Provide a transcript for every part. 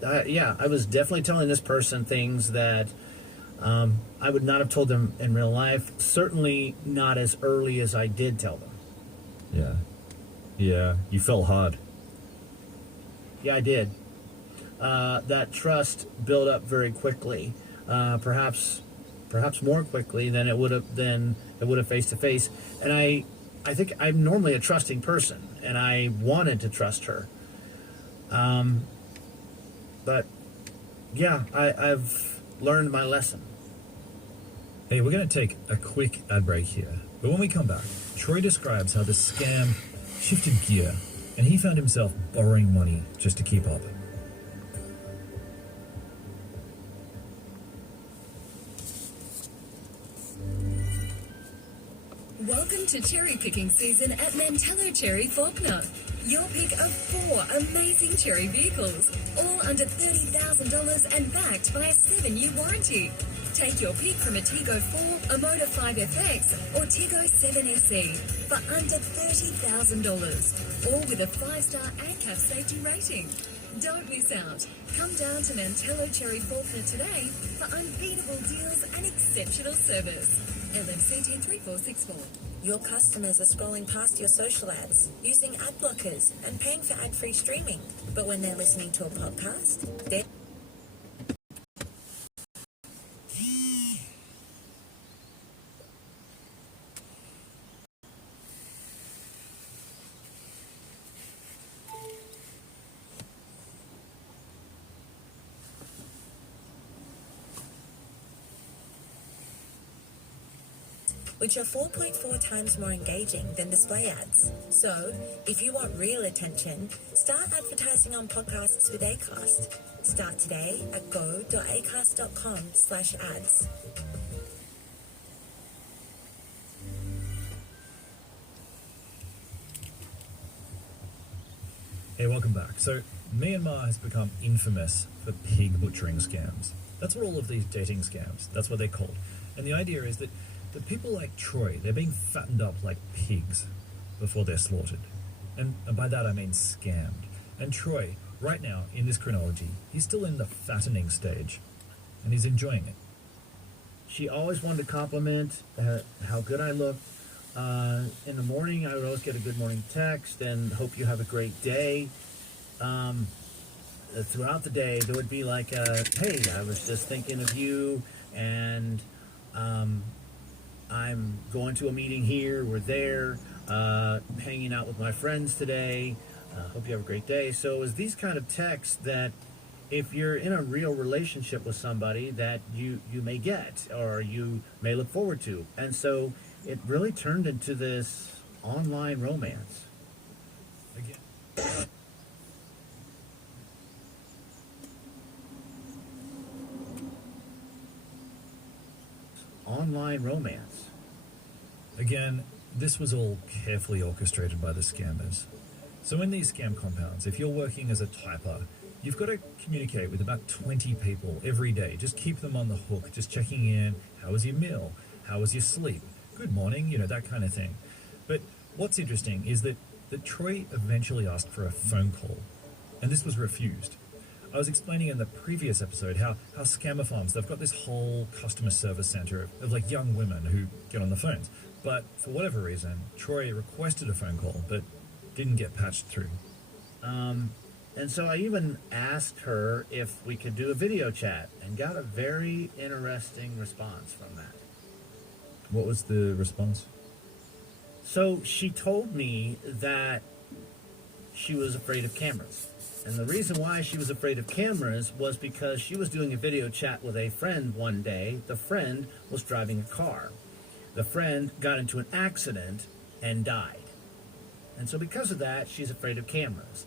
Yeah, I was definitely telling this person things that I would not have told them in real life. Certainly not as early as I did tell them. Yeah. Yeah, you fell hard. Yeah, I did. That trust built up very quickly, perhaps more quickly than it would have face to face. And I think I'm normally a trusting person, and I wanted to trust her. But yeah, I've learned my lesson. Hey, we're going to take a quick ad break here. But when we come back, Troy describes how the scam shifted gear and he found himself borrowing money just to keep up. Welcome to cherry picking season at Mantello Cherry Faulkner. Your pick of 4 amazing cherry vehicles, all under $30,000 and backed by a 7-year warranty. Take your pick from a Tiggo 4, a Motor 5 FX, or Tiggo 7 SE for under $30,000, all with a 5-star ANCAP safety rating. Don't miss out. Come down to Mantello Cherry Faulkner today for unbeatable deals and exceptional service. LMCT 3464. Your customers are scrolling past your social ads, using ad blockers, and paying for ad-free streaming. But when they're listening to a podcast, they're... which are 4.4 times more engaging than display ads. So, if you want real attention, start advertising on podcasts with Acast. Start today at go.acast.com/ads. Hey, welcome back. So, Myanmar has become infamous for pig butchering scams. That's what all of these dating scams, that's what they're called. And the idea is that the people like Troy, they're being fattened up like pigs before they're slaughtered. And by that I mean scammed. And Troy, right now, in this chronology, he's still in the fattening stage. And he's enjoying it. She always wanted to compliment how good I looked. In the morning, I would always get a good morning text and hope you have a great day. Throughout the day, there would be like, hey, I was just thinking of you, and I'm going to a meeting here, we're there, hanging out with my friends today, hope you have a great day. So it was these kind of texts that if you're in a real relationship with somebody that you may get or you may look forward to. And so it really turned into this online romance. Again. Online romance. Again, this was all carefully orchestrated by the scammers. So in these scam compounds, if you're working as a typer, you've got to communicate with about 20 people every day. Just keep them on the hook, just checking in. How was your meal? How was your sleep? Good morning, that kind of thing. But what's interesting is that Troy eventually asked for a phone call, and this was refused. I was explaining in the previous episode how scammer farms, they've got this whole customer service center of like young women who get on the phones. But for whatever reason, Troy requested a phone call, but didn't get patched through. And so I even asked her if we could do a video chat and got a very interesting response from that. What was the response? So she told me that she was afraid of cameras. And the reason why she was afraid of cameras was because she was doing a video chat with a friend one day. The friend was driving a car. The friend got into an accident and died. And so because of that, she's afraid of cameras.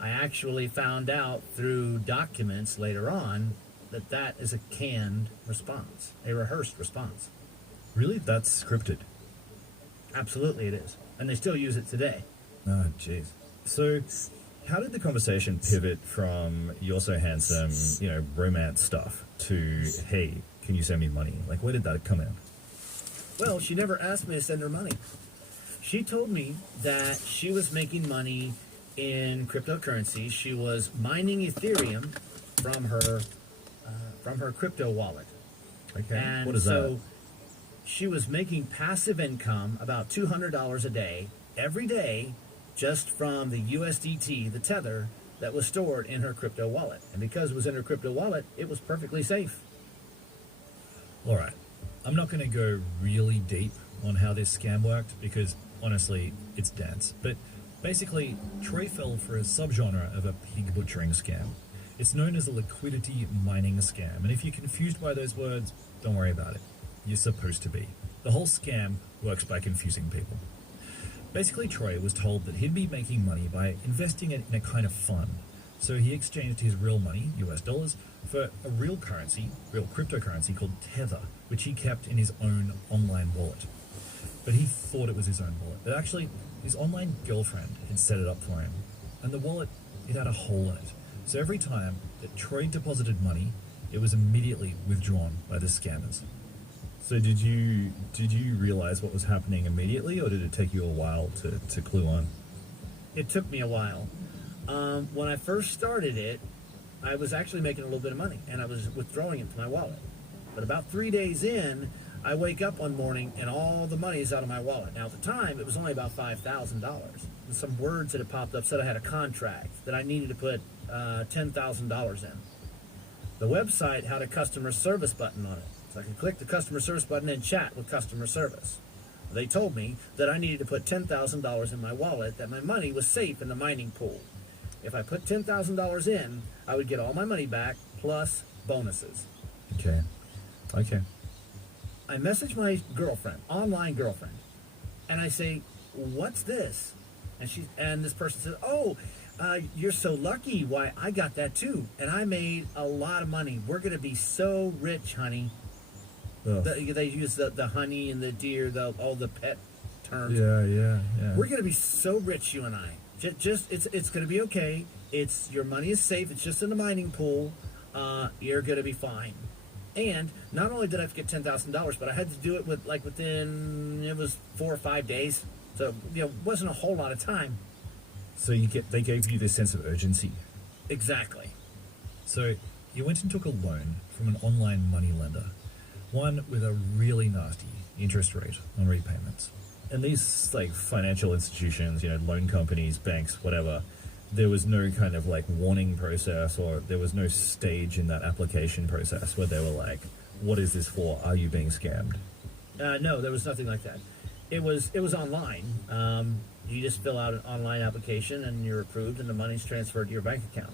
I actually found out through documents later on that that is a canned response, a rehearsed response. Really? That's scripted? Absolutely it is. And they still use it today. Oh, jeez. So, how did the conversation pivot from "you're so handsome," romance stuff, to "hey, can you send me money"? Like, where did that come in? Well, she never asked me to send her money. She told me that she was making money in cryptocurrency. She was mining Ethereum from her crypto wallet. Okay. And What is so that? she was making passive income, about $200 a day, every day, just from the USDT, the tether, that was stored in her crypto wallet. And because it was in her crypto wallet, it was perfectly safe. All right. I'm not going to go really deep on how this scam worked because, honestly, it's dense. But basically, Troy fell for a subgenre of a pig butchering scam. It's known as a liquidity mining scam. And if you're confused by those words, don't worry about it. You're supposed to be. The whole scam works by confusing people. Basically, Troy was told that he'd be making money by investing it in a kind of fund. So he exchanged his real money, US dollars, for a real currency, real cryptocurrency called Tether, which he kept in his own online wallet. But he thought it was his own wallet. But actually, his online girlfriend had set it up for him. And the wallet, it had a hole in it. So every time that Troy deposited money, it was immediately withdrawn by the scammers. So did you realize what was happening immediately, or did it take you a while to clue on? It took me a while. When I first started it, I was actually making a little bit of money, and I was withdrawing it to my wallet. But about 3 days in, I wake up one morning, and all the money is out of my wallet. Now, at the time, it was only about $5,000. And some words that had popped up said I had a contract that I needed to put $10,000 in. The website had a customer service button on it, so I could click the customer service button and chat with customer service. They told me that I needed to put $10,000 in my wallet, that my money was safe in the mining pool. If I put $10,000 in, I would get all my money back plus bonuses. Okay. I message my girlfriend, online girlfriend, and I say, "What's this?" And this person says, "Oh, you're so lucky. Why, I got that too, and I made a lot of money. We're gonna be so rich, honey." They use the honey and the deer, all the pet terms. Yeah. We're gonna be so rich, you and I. It's gonna be okay. Your money is safe. It's just in the mining pool. You're gonna be fine. And not only did I have to get $10,000, but I had to do it within it was 4 or 5 days. So it wasn't a whole lot of time. So they gave you this sense of urgency. Exactly. So you went and took a loan from an online money lender, one with a really nasty interest rate on repayments. And these financial institutions, loan companies, banks, whatever, there was no kind of warning process, or there was no stage in that application process where they were like, "What is this for? Are you being scammed?" No, there was nothing like that. It was online. You just fill out an online application and you're approved, and the money's transferred to your bank account.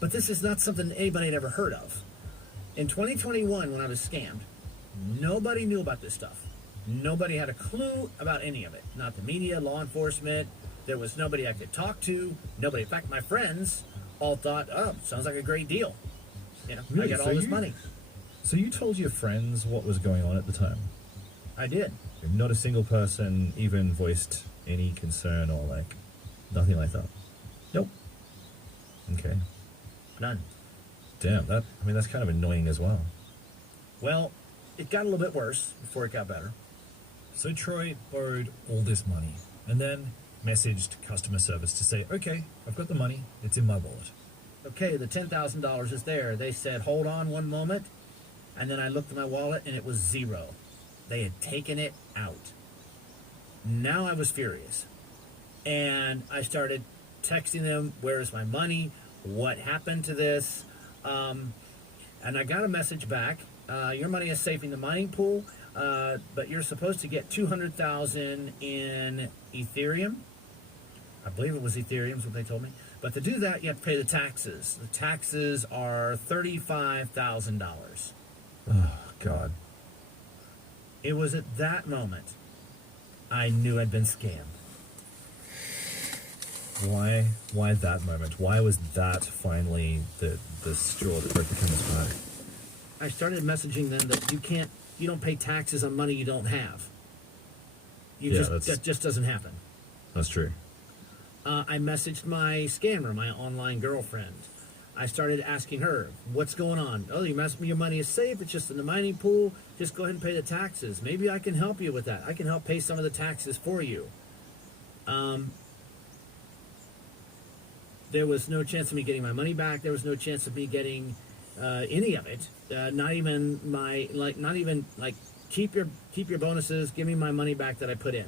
But this is not something anybody had ever heard of. In 2021, when I was scammed, nobody knew about this stuff. Nobody had a clue about any of it. Not the media, law enforcement. There was nobody I could talk to. Nobody. In fact, my friends all thought, "Oh, sounds like a great deal. Really? I got all this money." So you told your friends what was going on at the time? I did. Not a single person even voiced any concern or nothing like that? Nope. Okay. None. Damn, that's kind of annoying as well. Well, it got a little bit worse before it got better. So Troy borrowed all this money and then messaged customer service to say, "Okay, I've got the money. It's in my wallet." Okay, the $10,000 is there. They said, "Hold on one moment." And then I looked at my wallet and it was zero. They had taken it out. Now I was furious. And I started texting them, "Where is my money? What happened to this?" And I got a message back. "Your money is safe in the mining pool, but you're supposed to get 200,000 in Ethereum." I believe it was Ethereum is what they told me. But to do that, you have to pay the taxes. The taxes are $35,000. Oh, God. It was at that moment I knew I'd been scammed. Why that moment? Why was that finally the straw that broke the camel's back? I started messaging them that you don't pay taxes on money you don't have. That just doesn't happen. That's true. I messaged my scammer, my online girlfriend. I started asking her, "What's going on?" "Oh, your money is safe. It's just in the mining pool. Just go ahead and pay the taxes. Maybe I can help you with that. I can help pay some of the taxes for you." there was no chance of me getting my money back. There was no chance of me getting any of it. Not even keep your bonuses. Give me my money back that I put in.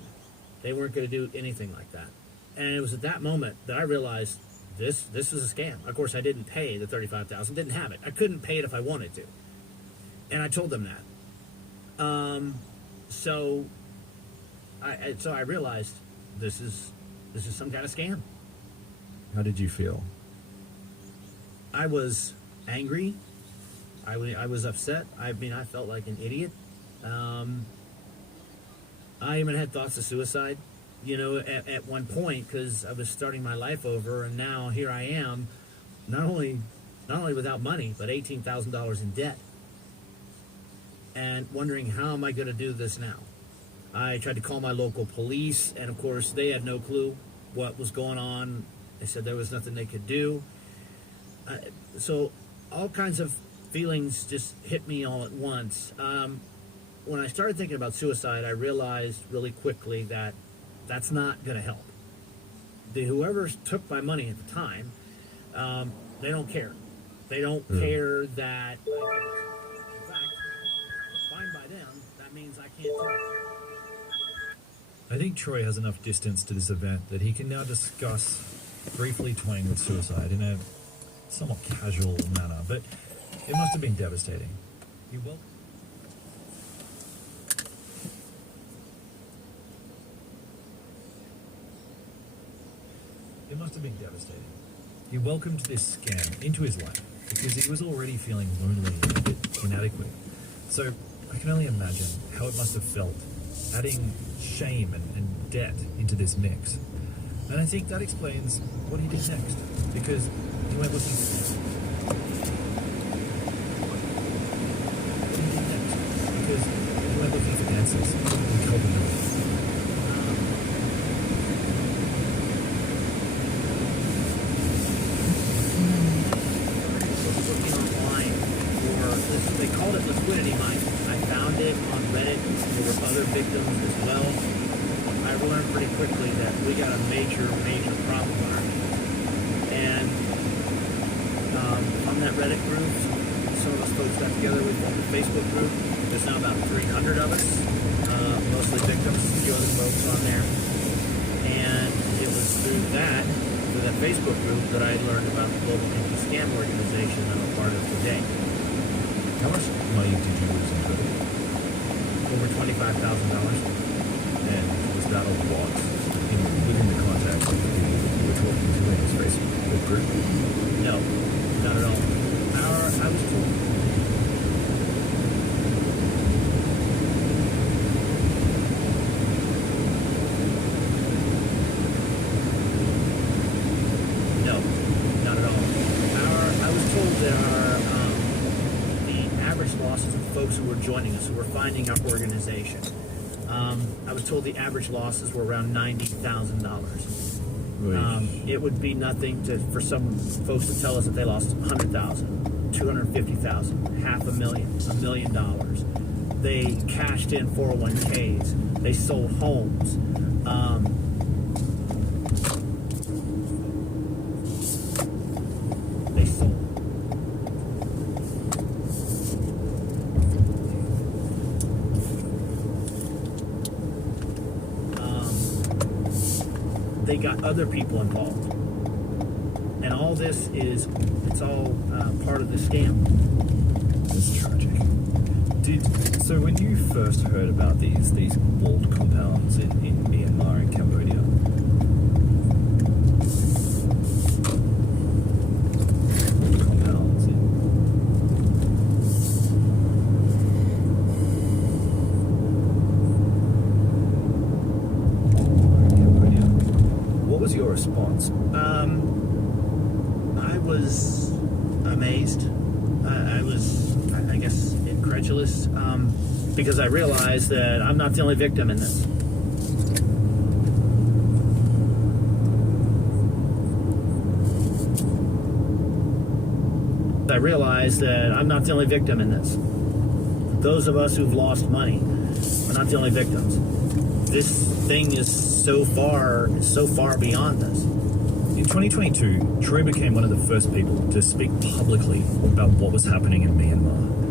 They weren't going to do anything like that. And it was at that moment that I realized this is a scam. Of course, I didn't pay the $35,000. Didn't have it. I couldn't pay it if I wanted to. And I told them that. So I realized this is some kind of scam. How did you feel? I was angry. I was upset. I mean, I felt like an idiot. I even had thoughts of suicide, at one point, because I was starting my life over, and now here I am, not only without money, but $18,000 in debt, and wondering how am I going to do this now. I tried to call my local police, and of course they had no clue what was going on. They said there was nothing they could do. So all kinds of feelings just hit me all at once. When I started thinking about suicide, I realized really quickly that that's not going to help. Whoever took my money at the time, they don't care. They don't care that I can, in fact, fine by them, that means I can't talk. I think Troy has enough distance to this event that he can now discuss briefly toying with suicide in a somewhat casual manner, but it must have been devastating. You will? It must have been devastating. He welcomed this scam into his life because he was already feeling lonely and a bit inadequate. So I can only imagine how it must have felt adding shame and debt into this mix. And I think that explains what he did next, because he went looking for answers and culpability. They called it liquidity mining. I found it on Reddit. There were other victims as well. I learned pretty quickly that we got a major problem on our hands. And on that Reddit group, some of us folks got together. We formed a Facebook group. There's now about 300 of us, mostly victims, a few other folks on there. And it was through that Facebook group that I learned about the Global Anti-Scam Organization I'm a part of today. How much money did you lose in total? Over $25,000. And was that a lot within the context of the people you were talking to in his Facebook group? No, not at all. I was told. No, not at all. I was told there are the average losses of folks who were joining us, who were finding our organization. I was told the average losses were around $90,000. It would be nothing for some folks to tell us that they lost $100,000, $250,000, $500,000, $1 million. They cashed in 401ks. They sold homes. They sold. They got other people involved. And all this it's all part of the scam. It's tragic. So when you first heard about these walled compounds in Myanmar and Cambodia, what was your response? I was amazed. I was, I guess, incredulous, because I realized that I'm not the only victim in this. I realized that I'm not the only victim in this. Those of us who've lost money are not the only victims. This thing is so far beyond us. In 2022, Troy became one of the first people to speak publicly about what was happening in Myanmar.